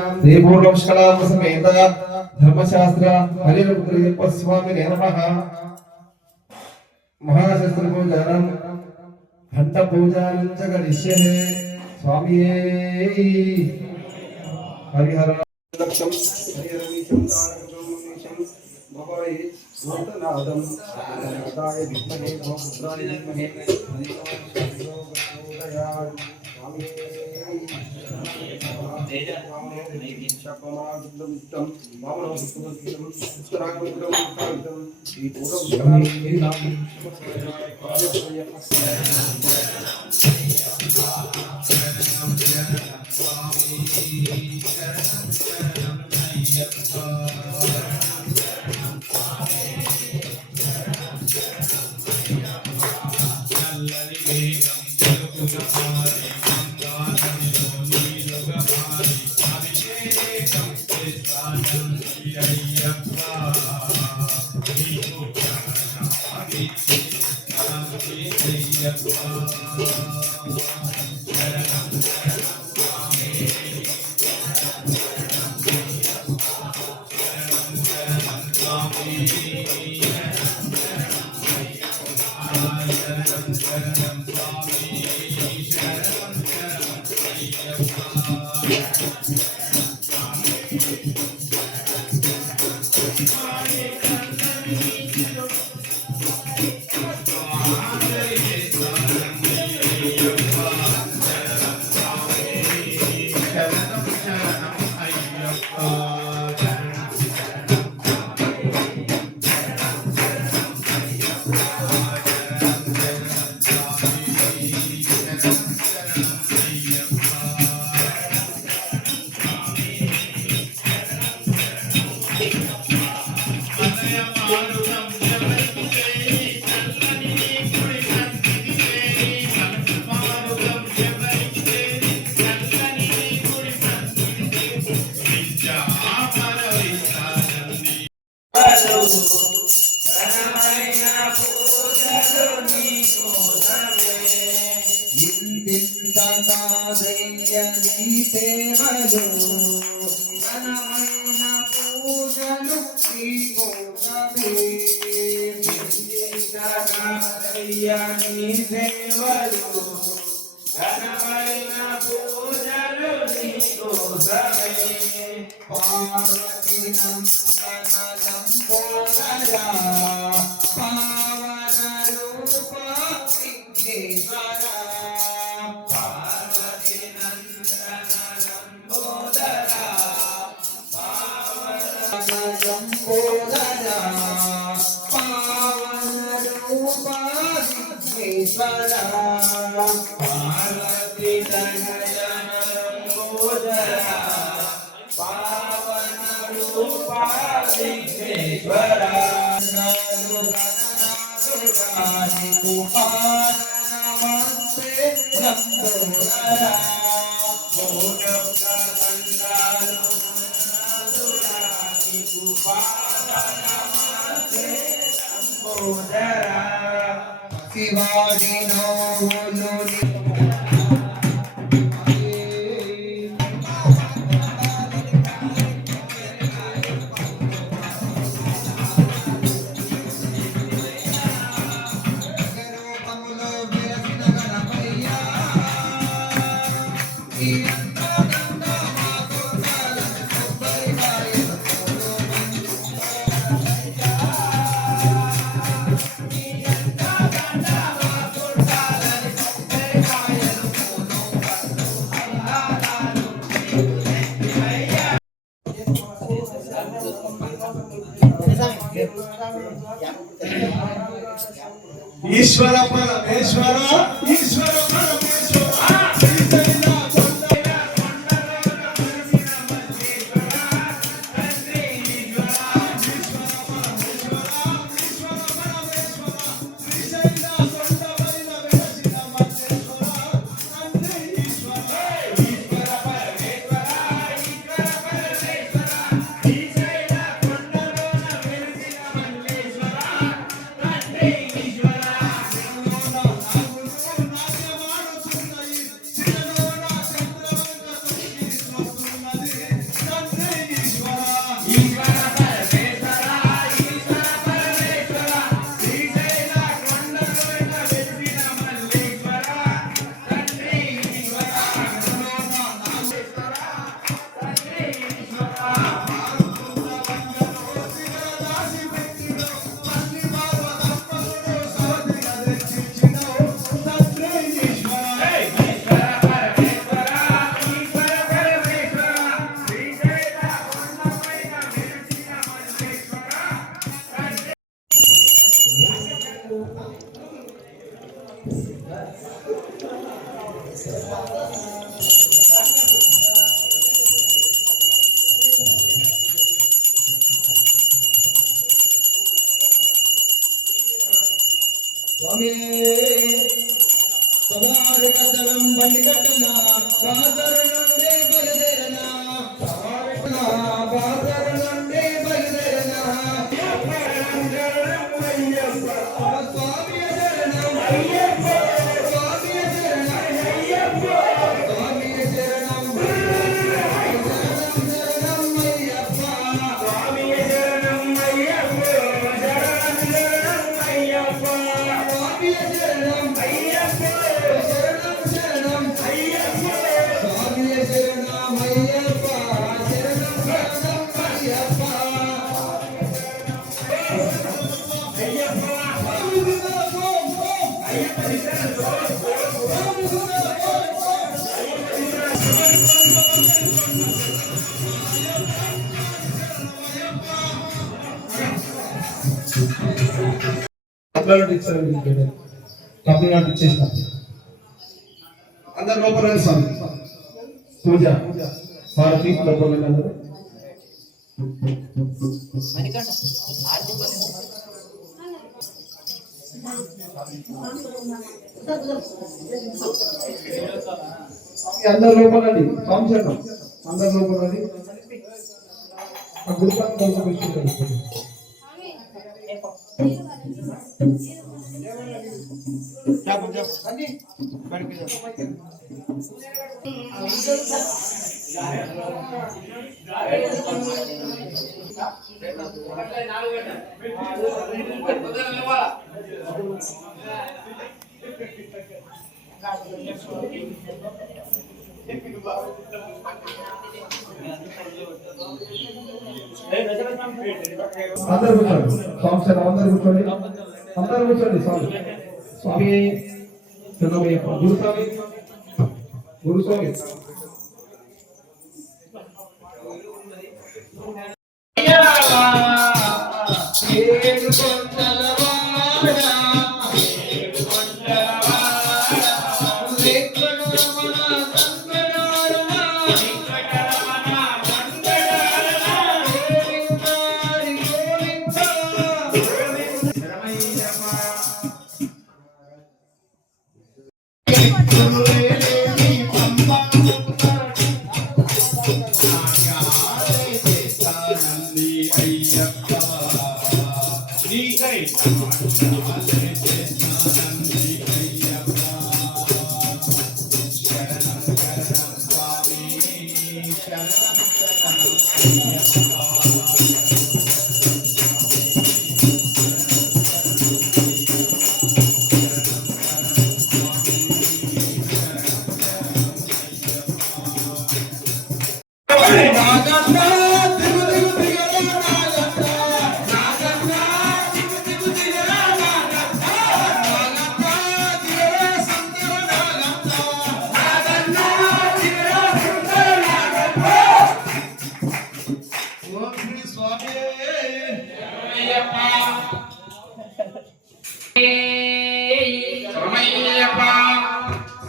श्रीपूर्णपुष्कलामसमेत धर्मशास्त्र हरिपुत्रयप्प स्वामिने नमः। महाशस्त्रपूजानं घंटपूजानं च करिष्ये स्वामिये। हरिहर लक्ष्यं हरिहरमीशं तारकं भवाय भूतनादं नादाय विद्महे भवपुत्राय धीमहि तन्नो प्रचोदयात् स्वामिये। ईश्वर परमेश्वर ईश्वर స్వామి సవారి కట్టడం బండి కట్టనా బాజరు నుండి బయలుదేరనా బాజరు నుండి బయలుదేరనా స్వామి శరణం అయ్యప్ప స్వామి శరణం అయ్యప్ప స్వామి శరణం శరణం అయ్యప్ప స్వామి శరణం అయ్యప్ప శరణం అయ్యప్ప స్వామి శరణం అయ్యప్ప శరణం శరణం అయ్యప్ప స్వామి శరణం అయ్యప్ప శరణం శరణం అయ్యప్ప తమిళనాడు ఇచ్చేసిన అందరు లోపల స్వామి పూజ భారతి లోపల అందరూ అందరు లోపలండి స్వామి శరణం అందరు లోపలండి ఆ గురుపాన్ని కొనుక్కొచ్చుకుంటారు అందరు కూర్చోండి స్వామి సార్ అందరు కూర్చోండి స్వామి స్వామి చంద్రమయ్యప్ప గురుస్వామి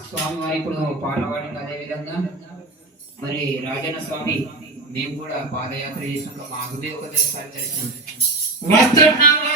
స్వామివారి ఇప్పుడు పాట పాడింది. అదే విధంగా మరి రాజన్న స్వామి మేము కూడా పాదయాత్ర చేసినాక మా హృదయ ఒక దర్శనం వస్తున్నాము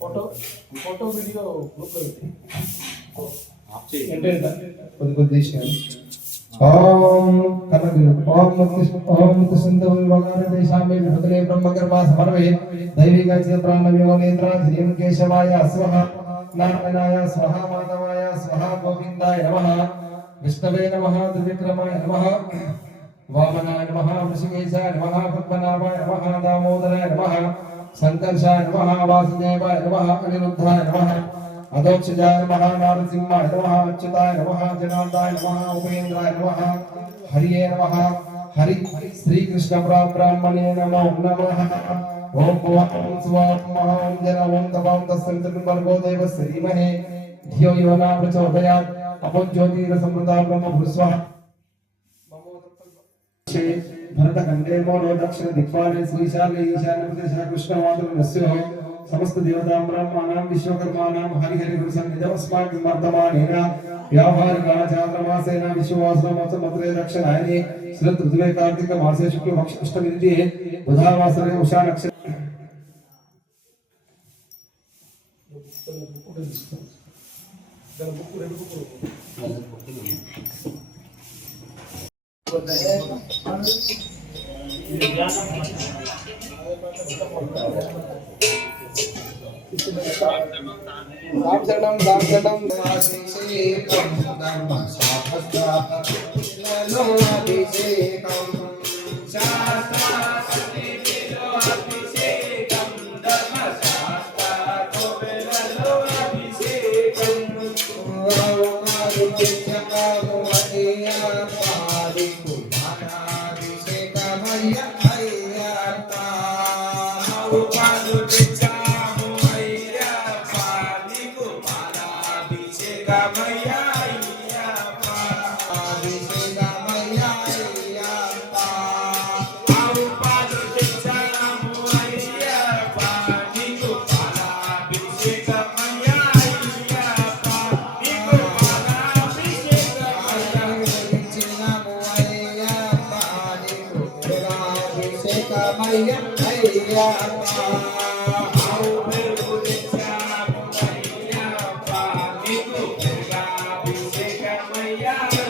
फोटो वीडियो కొద్ది కొద్ది ఓం ముక్తి సింధు విభాగాన దేశామే విభుతలే బ్రహ్మకర్మ సమర్వే దైవిక చిత్రాన్నమో నేత్ర శ్రీం కేశవాయ స్వః నారాయణాయ స్వః మాధవాయ స్వః గోవిందాయ నమః విష్ణవే నమః త్రివిక్రమాయ నమః వామనాయ నమః వృషికేశాయ నమః పద్మనాభాయ నమః దామోదరాయ నమః సంకర్షాయ నమః వాసుదేవాయ నమః అనిరుద్ధాయ నమః అదోక్షజాయ నమః నారసింహాయ నమః అచ్యుతాయ నమః జనార్దాయ నమః ఉపేంద్రాయ నమః హరియే నమః హరి శ్రీకృష్ణ బ్రాహ్మణే నమో నమః ఓం ఓం స్వాం మహాం జన ఓం తపాం తస్సవితుర్భర్గో దేవస్య ధీమహి ధియో యో న ప్రచోదయాత్ అపోజ్యోతిర సమృతా బ్రహ్మ భృస్వ भरतखंडे मोरो दक्षिण दिक्पाले श्रीशाले ईशान्य प्रदेश कृष्णवादन नस्यो समस्त देवता ब्रह्माणां विश्वकर्माणां हरिहरि गुरुसन्निधमस्माकं वर्तमानेन व्यावहारिक चान्द्रमासेन विश्ववासनमोत्सवमत्रे दक्षिणायने श्रद्ध ऋतुवे कार्तिक मासे शुक्ल पक्ष अष्टमी तिथि बुधवासरे उषा नक्षत्र दाक्षणं वासिषेकं धर्मशास्त्राभिषेकं शास्त्राभिषेकं Yeah.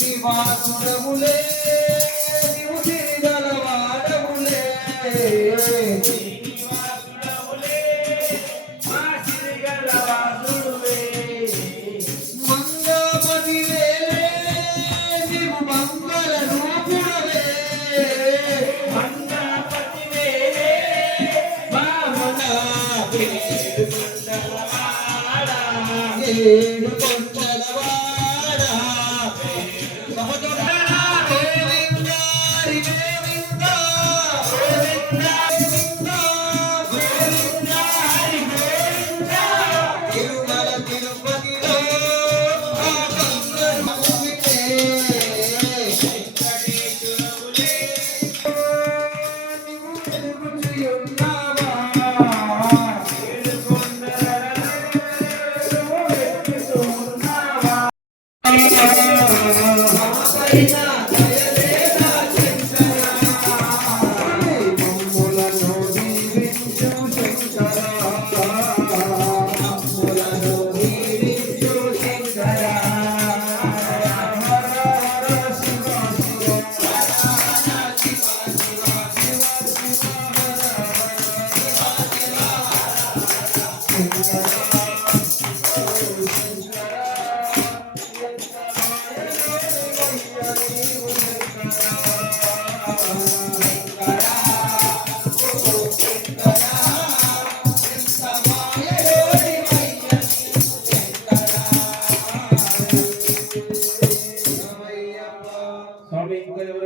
శ్రీవాసుడములే నీవు తిరిగలవాడములే మంగపతివే నీవు మంగళ రూపుడవే ఏడు కొండలవాడా గోవిందారి గోవిందా తిరుమల తిరుపతిలో ఆ గంగ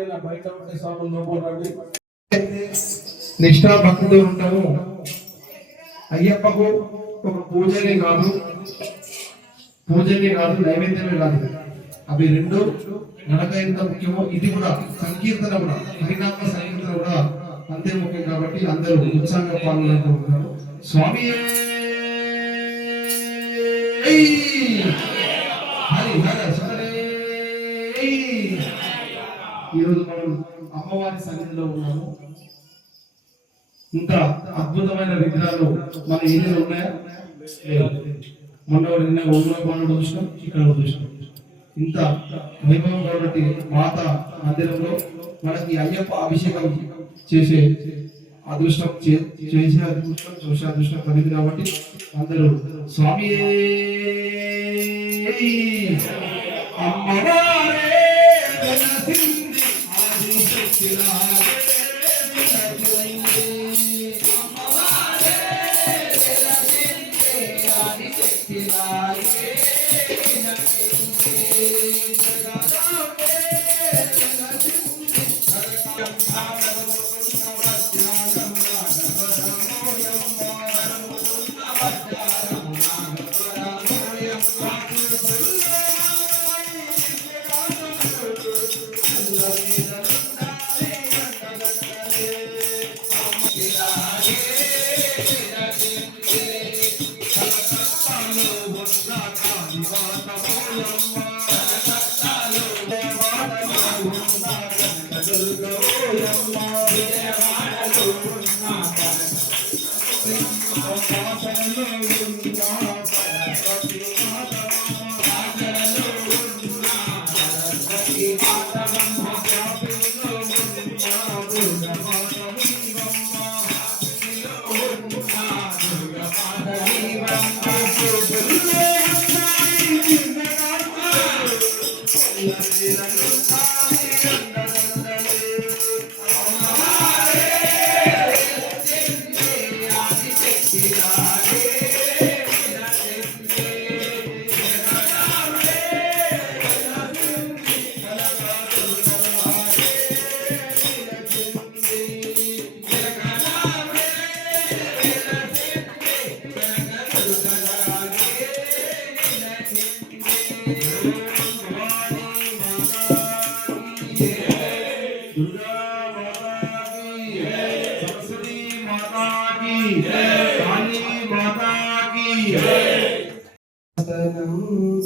ఎవరైనా బయట ఉంటే స్వాములు లోపల రండి. నిష్ఠా భక్తితో ఉంటాము. అయ్యప్పకు ఒక పూజనే కాదు నైవేద్యమే కాదు, అవి రెండు నడక ఎంత ముఖ్యమో ఇది కూడా సంకీర్తన కూడా హరినామ సంకీర్తన కూడా అంతే ముఖ్యం. కాబట్టి అందరూ ఉత్సాహంగా పాల్గొంటున్నారు. స్వామి ఈరోజు మనం అమ్మవారి సన్నిధిలో ఉన్నాము. ఇంత అద్భుతమైన విగ్రహాలు మన ఏరియాలో ఉన్నాయా? మొన్న నిన్న ఒంగోలు చూసినాం, ఇక్కడ చూసినాం. ఇంత వైభవం కాబట్టి మాత మందిరంలో మనకి అయ్యప్ప అభిషేకం చేసే అదృష్టం చూసే అదృష్టం కలిగింది. కాబట్టి అందరూ స్వామి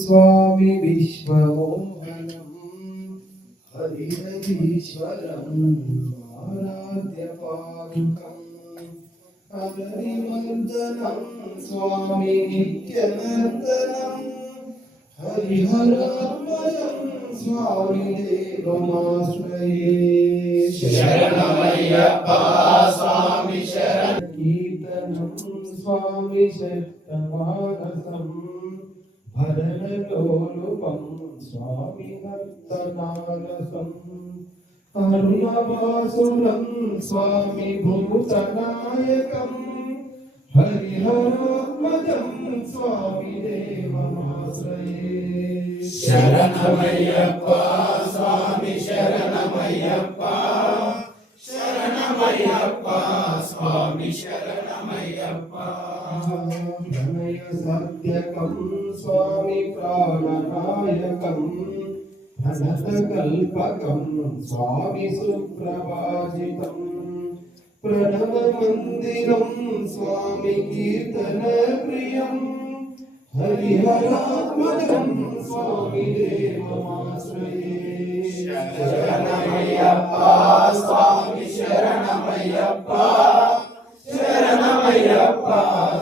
స్వామి విశ్వమోహనం హరిహరీశ్వరం ఆరాధ్యపాదుకం హరిమందనం స్వామి నిత్యనందనం హరిహరాత్మజం స్వామి దేవమాశ్రయే శరణమయ్యప్ప స్వామి శరణ కీర్తనం స్వామి శతమానసం భరణలోలుపం స్వామి నర్తనారసం అరుణవాసురం స్వామి భూతనాయకం హరిహరాత్మజం స్వామి దేవమాశ్రయే శరణమయ్యప్ప స్వామి శరణమయ్యప్ప శరణమయ్యప్ప స్వామి శరణమయ్యప్ప ప్రణయ సత్యకం స్వామి ప్రాణనాయకం ప్రణతకల్పకం స్వామి సుప్రభాజితం ప్రణవ మందిరం స్వామి కీర్తన ప్రియం హరిహరాత్మజం స్వామి దేవమాశ్రయే శరణమయ్యప్ప స్వామి శరణమయ్యప్ప శరణమయ్యప్ప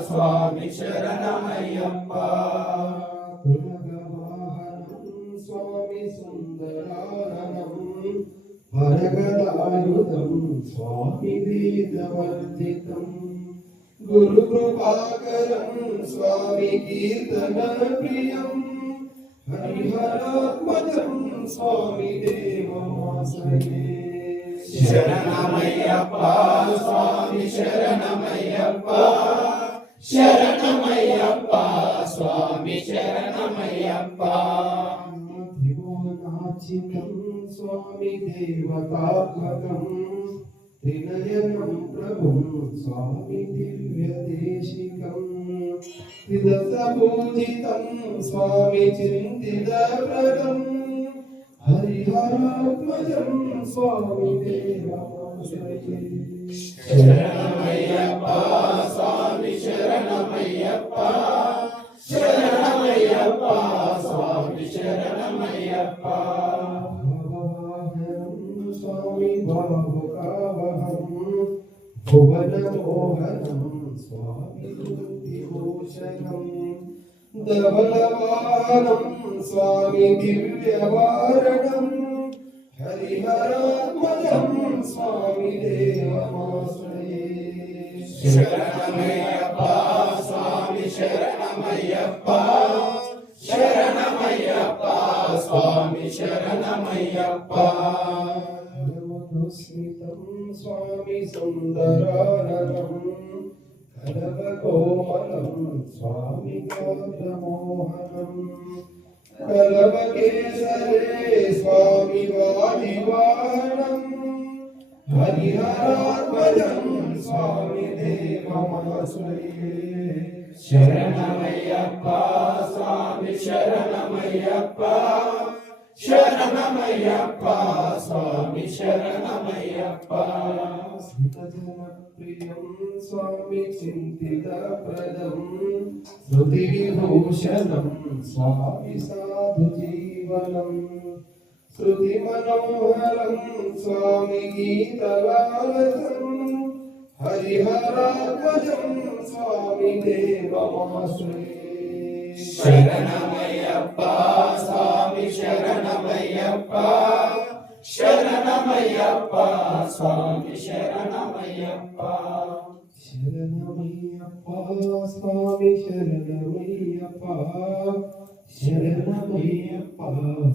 స్వామి శరణమయ్యప్ప స్వామి సుందరారణం వరగదాయుధం స్వామి వేదవర్జితం గురు కృపాకరం స్వామి కీర్తన ప్రియం హరిహరాత్మజం స్వామి దేవమాశ్రయే శరణమయ్యప్ప స్వామి శరణమయ్యప్ప శరణమయ్యప్ప స్వామి శరణమయ్యప్ప త్రిభువనాచితం स्वामी देवतात्मकं त्रिनयनं प्रभुं स्वामी दिव्यदेशिकं त्रिदशपूजितं स्वामी चिन्तितप्रदं हरिहरात्मजं स्वामी देवमाश्रये शरणमय्यप्पा स्वामी शरणमय्यप्पा शरणमय्यप्पा स्वामी शरणमय्यप्पा स्वामी भावकावहं भुवनमोहनं स्वामी बुद्धिभूषणं धवलवाहनं स्वामी दिव्यवारणं हरिहरात्मजं स्वामी देवमाश्रये शरणमय्यप्पा स्वामी शरणमय्यप्पा शरणमय्यप्पा स्वामी शरणमय्यप्पा स्मितं स्वामी सुन्दराननं कलवकोमलं स्वामी गात्रमोहनं कलवकेसरे स्वामी वादिवाहनं हरिहरात्मजं स्वामी देवमाश्रये शरणमय्यप्पा स्वामी शरणमय्यप्पा शरणमय्यप्पा स्वामी शरणमय्यप्पा स्मितजनप्रियं स्वामी चिन्तितप्रदं श्रुतिविभूषणं स्वामी साधुजीवनं श्रुतिमनोहरं स्वामी गीतलालसं हरिहरात्मजं स्वामी देवमाश्रये शरणमय्यप्पा स्वामी शरणमय्यप्पा शरणमय्यप्पा स्वामी शरणमय्यप्पा शरणमय्यप्पा स्वामी शरणमय्यप्पा शरणमय्यप्पा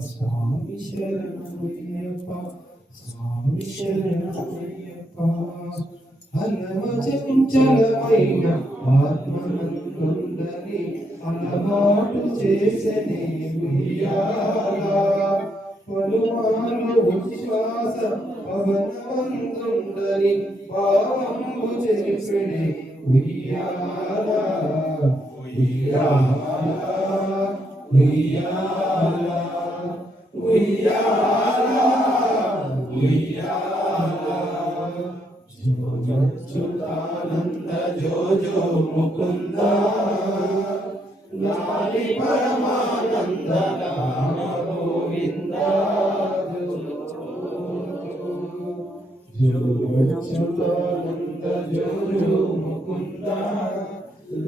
स्वामी शरणमय्यप्पा स्वामी शरणमय्यप्पा అలమచంచలమైన ఆత్మనందుండని అలవాటు చేసనే ఉయ్యాల పలుమార్లు విశ్వాస పవనమందుండని పావంబు చేసినే ఉయ్యాల ఉయ్యాల ఉయ్యాల ఉయ్యాల ఉయ్యాల च्युतानंद जो जो मुकुंद लाली परमानंद राम गोविंद च्युतानंद जो जो मुकुंद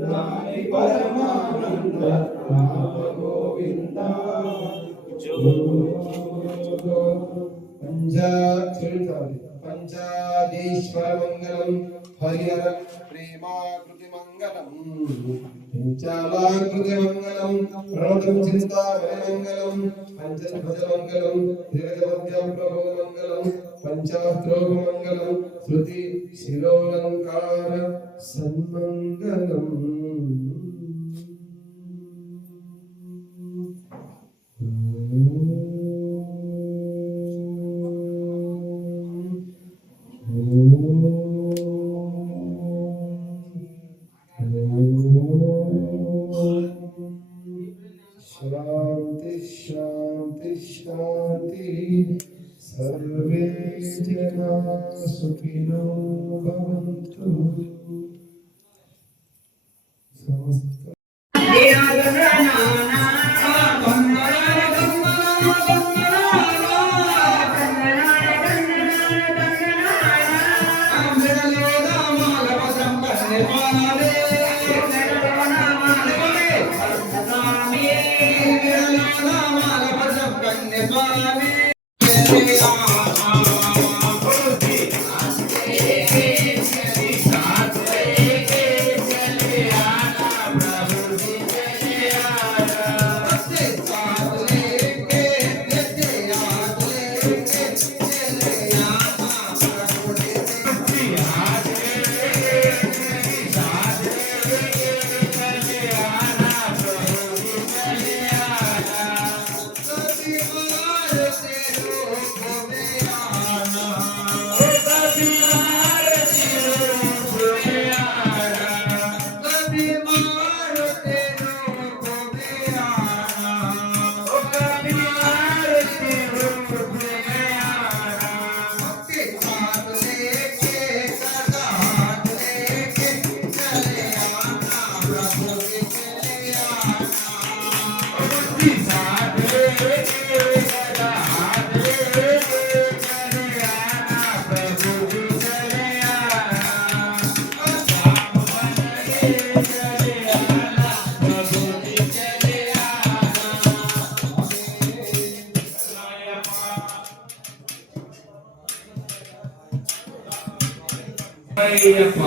लाली परमानंद राम गोविंद पंचादीश्वरमंगलम हरिहर प्रेमाकृतिमंगलम पंचालाकृतिमंगलम प्रणोदम चिंतामणिमंगलम पंचभुजमंगलम दीर्घमध्यम प्रभुमंगलम पंचास्त्रोमंगलम श्रुति शिरोलंकार सन्मंगलम शांति शांति शांति सर्वे जना सुखिनो भवन्तु Swami అయ్యప్ప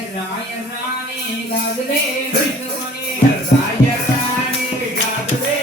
ఎర్ర ఎర్రాని గాజులే పెట్టుకొని ఎర్ర ఎర్రాని గాజులే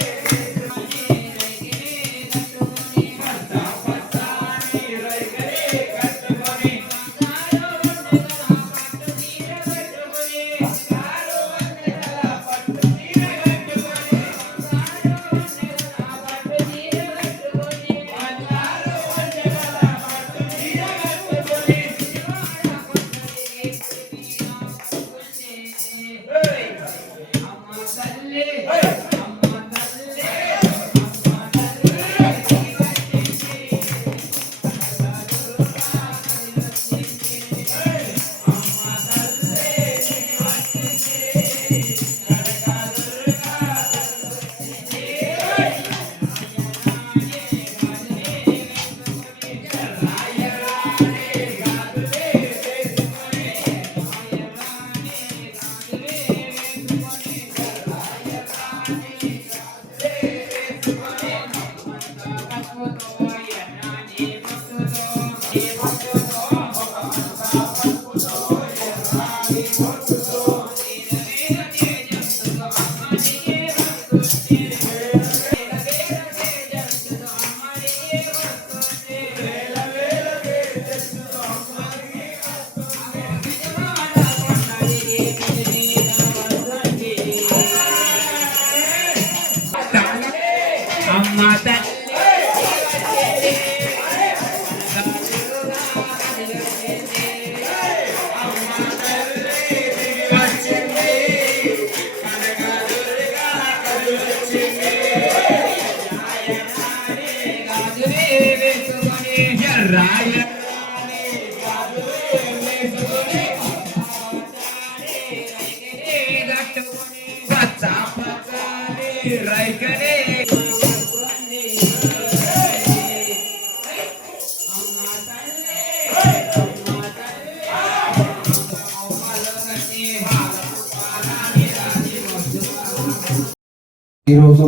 ఈరోజు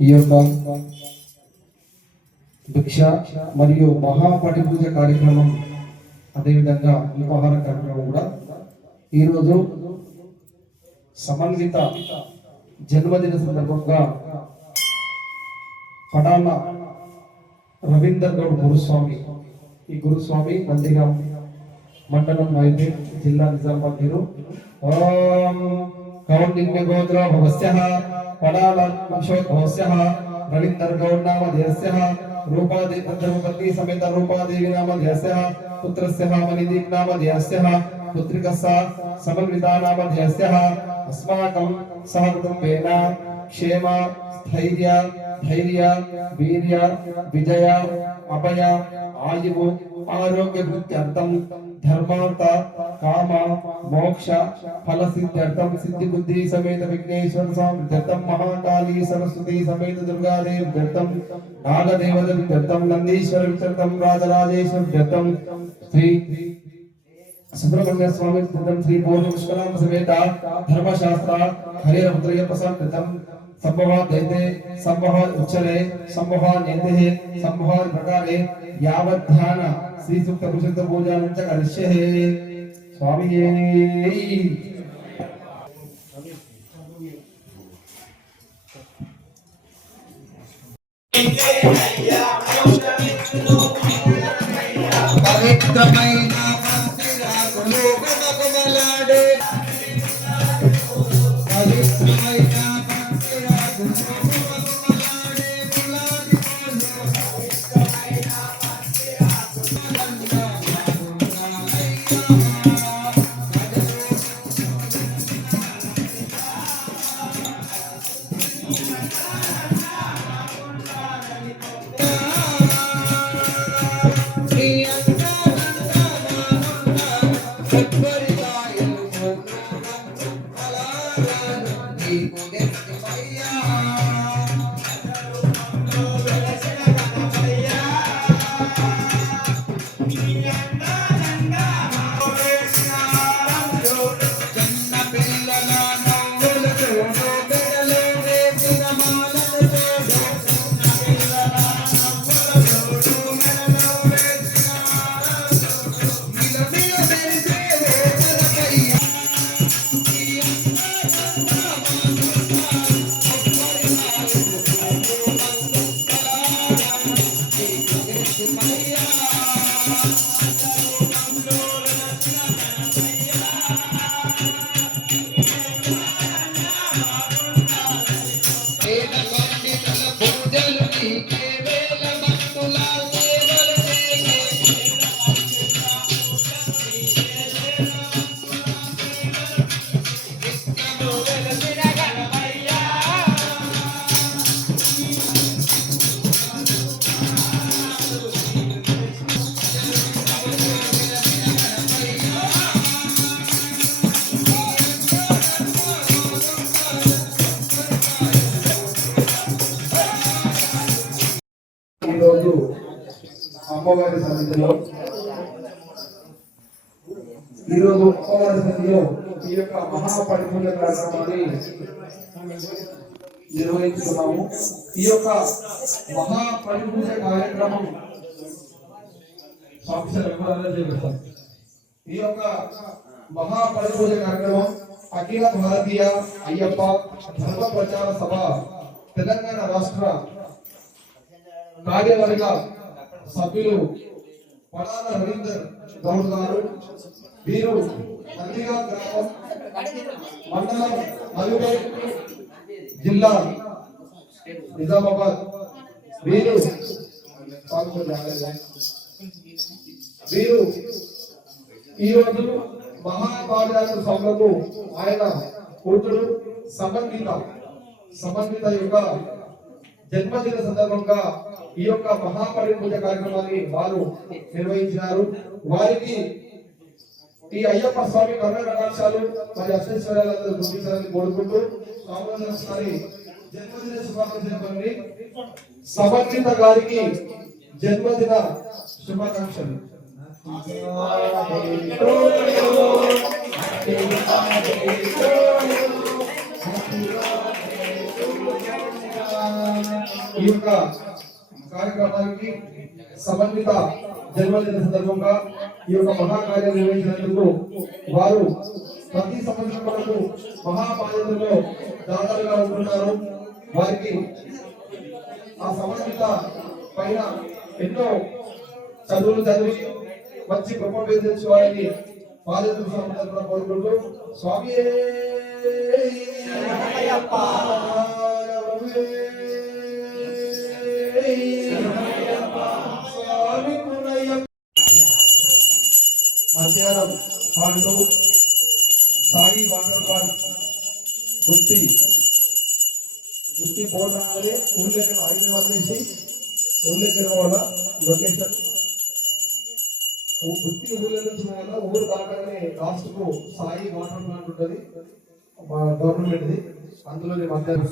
ఈ యొక్క భిక్ష మరియు మహాపటి పూజ కార్యక్రమం అదేవిధంగా ఉపహార కార్యక్రమం కూడా ఈరోజు సమన్విత జన్మదిన సందర్భంగా పడాల రవీందర్ గౌడ్ గురుస్వామి ఈ గురుస్వామి నందిగాం మండలం మైపేట్ జిల్లా నిజామాబాద్ మీరు కౌండిన్య గోత్ర భవస్యః పడాల వంశోద్భవస్యః రవీందర్ గౌడ్ నామధేయస్యః रूपादेवी धर्मपत्नी समेत रूपादेवी नामधेयस्यः पुत्रस्यः मणिदीप नामधेयस्यः पुत्रिकस्य समन्विता नामधेयस्यः अस्माकं सहकुटुम्बेन क्षेम स्थैर्य धैर्य वीर्य विजय अभय आयुः आरोग्य वृद्ध्यर्थं धर्मार्थ काम मोक्ष फल सिद्ध्यर्थं सिद्धि बुद्धि समेत विघ्नेश्वर स्वामी महाकाली सरस्वती समेत दुर्गा देव व्यर्थम नागदेवत व्यर्थम नंदीश्वर व्यर्थम राजराजेश्वर व्यर्थम श्री सुब्रह्मण्य स्वामी व्यर्थम श्री पूर्ण पुष्कराम समेत धर्मशास्त्र हरिहरपुत्रय प्रसाद व्यर्थम संभव दैते संभव उच्चले संभव नेते संभव प्रकारे यावत् ध्यान श्री सूक्त पुरुषोक्त पूजनं च करिष्ये स्वामिये పవిత్రమైన మందిరములో గుమగుమలాడే పవిత్రమైన మందిరములో గుమగుమలాడే గులాబీ అమ్మవారి సన్నిధిలో ఈరోజు అమ్మవారి సన్నిధిలో ఈ యొక్క మహాపరిపూర్ణ కార్యక్రమాన్ని నిర్వహిస్తున్నాము. ఈ యొక్క మహాపరిపూజ కార్యక్రమం ఈ యొక్క మహాపరిపూజ కార్యక్రమం అఖిల భారతీయ అయ్యప్ప ధర్మ ప్రచార సభ తెలంగాణ రాష్ట్ర కార్యవర్గ సభ్యులు పడాల రవీందర్ గౌడ్ గారు, వీరు నందిగా గ్రామం మండలం నలుగేడ్ జిల్లా నిజామాబాద్, వీరు ఈరోజు మహాపాదయాత్ర సభలకు ఆయన కూతురు సమన్విత యొక్క జన్మదిన సందర్భంగా ఈ యొక్క మహాపరిపూజ కార్యక్రమాన్ని వారు నిర్వహించినారు. వారికి ఈ అయ్యప్ప స్వామి కరుణ కటాక్షాలు మరి అష్టైశ్వర్యాలందరూ గుర్తించాలని కోరుకుంటూ స్వామి జన్మదిన శుభాకాంక్షలు. సమన్విత గారికి జన్మదిన శుభాకాంక్షలు. ఈ యొక్క కార్యక్రమానికి సమన్విత జన్మదిన సందర్భంగా ఈ యొక్క మహాకార్యం నిర్వహించినందుకు వారు ప్రతి సంవత్సరం వరకు మహాపాదయాత్రలో దాతలుగా ఉంటున్నారు. వారికి ఆ సమన్విత పైన ఎన్నో చదువులు చదివి మంచి గొప్ప పేరు తెచ్చుకోవాలని పాదయాత్ర సందర్భంగా కోరుకుంటూ స్వామి మధ్యాహ్నం పాటలు సాయి వాటర్ పార్క్ గుత్తి బోర్డు రాగానే ఊళ్ళకి హైవే వదిలేసి ఊళ్ళకి వాళ్ళ లొకేషన్ గుత్తి ఊళ్ళ నుంచి వల్ల ఊరు దాకానే లాస్ట్ కు సాయి వాటర్ ప్లాంట్ ఉంటుంది గవర్నమెంట్ది. అందులో మధ్యాహ్నం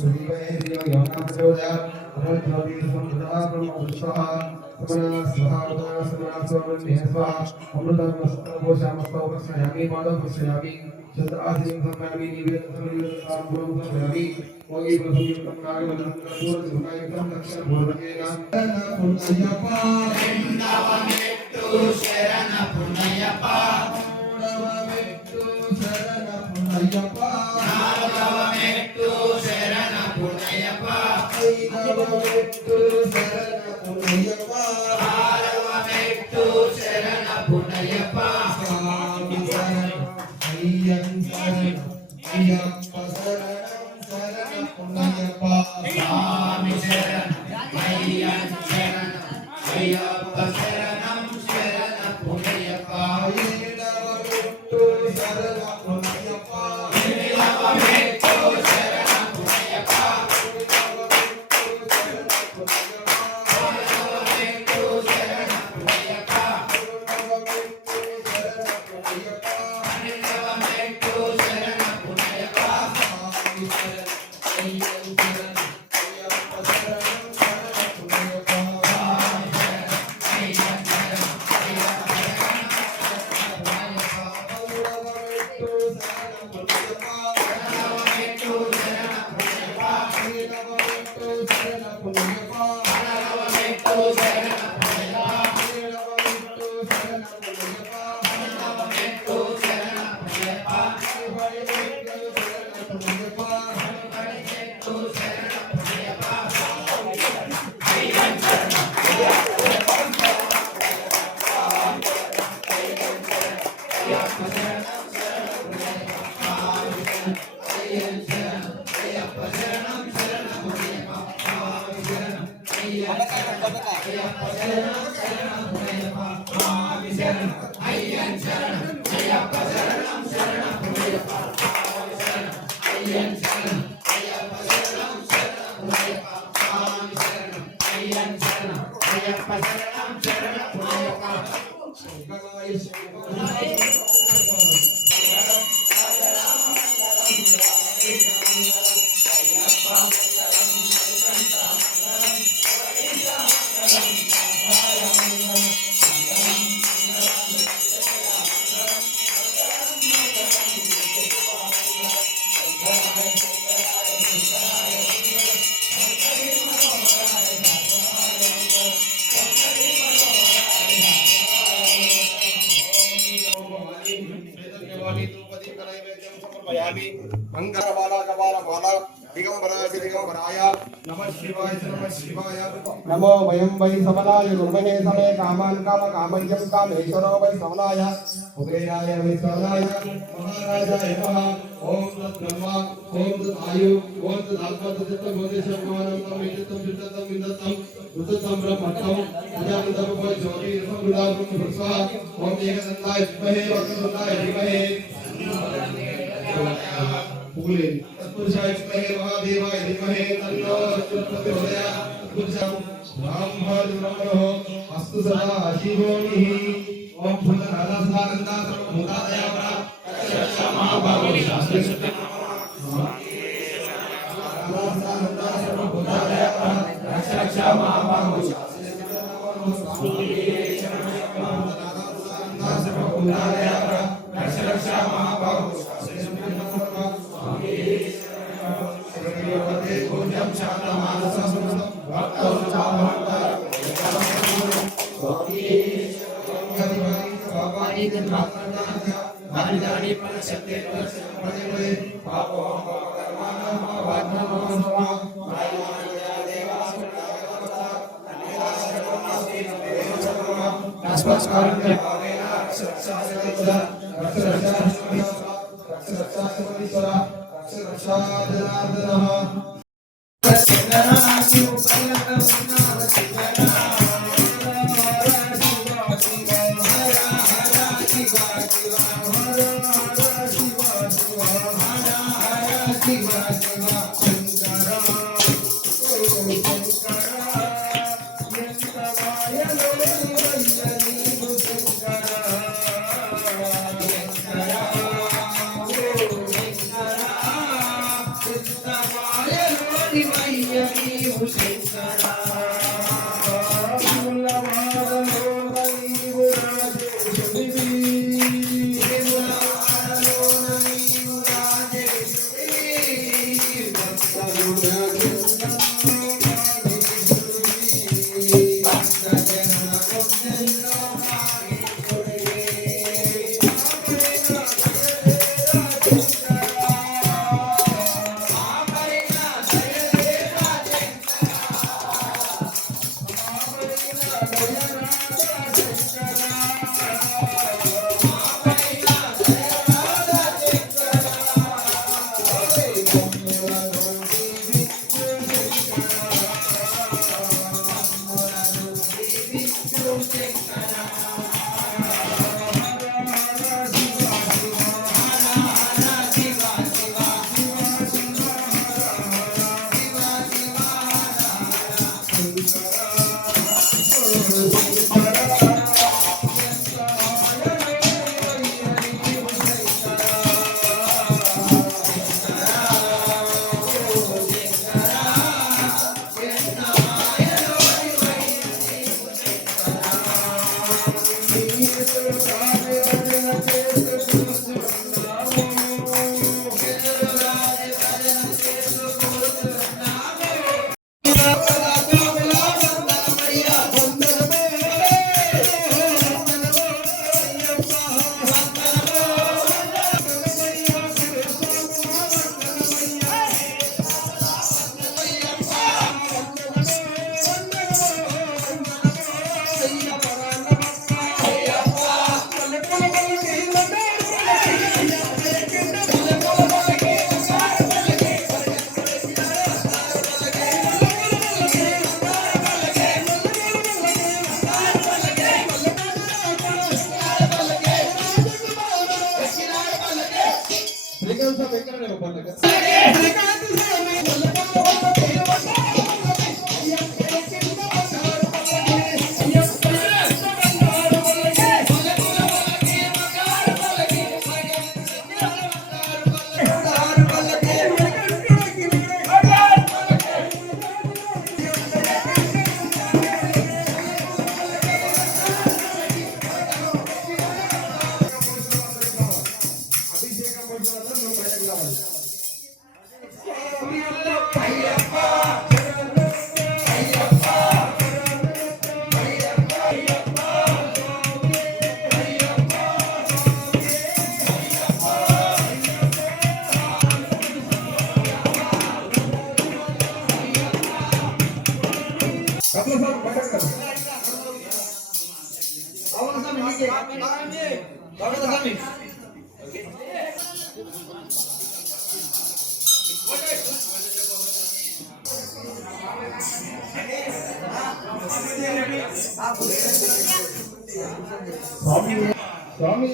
సమర్పయామి మంగళమాలా కపాలమాలా दिगंबराय नमः शिवाय नमो वयं वै समनाय गुरुमहे समे कामान् कामयं कामेश्वरो वै समनाय कुबेराय वै समनाय महाराजाय नमः ओम तद्ब्रह्मा ओम तदायु ओम तदात्मा तद्चित्तं बोधिशक्तिमानं तं विचित्तं चित्तं विन्दतं उततं ब्रह्मत्वं प्रजापतिं वै ज्योतिरसं विदातं भस्वा ओम एकदन्ताय विद्महे वक्रतुण्डाय धीमहि पुले तत्पुरुषाय विद्महे महादेवाय धीमहि तन्नो प्रचोदयात् पुरुषं ब्रह्मणो अस्तु सदा शिवोनिः ओम फुल्लनादासानन्दा सर्वभूतादयावरा महाभागो शास्त्रे नादासानन्दा सर्वभूतादयावरा रक्ष महाभागो शास्त्रे नादासानन्दा सर्वभूतादयावरा रक्ष महाभागो शास्त्रे శంకర అవును స్వామి నీకే అవును స్వామి స్వామి స్వామి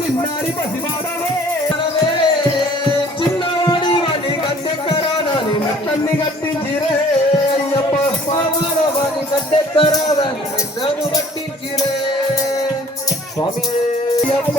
చిన్నారి పసివాడవే చిన్నవాడి వాడి గడ్డెక్కరాని మెట్లన్ని కట్టించిరే అయ్యప్ప వాడి గడ్డెక్కరాని మెట్లను కట్టించిరే స్వామి అయ్యప్ప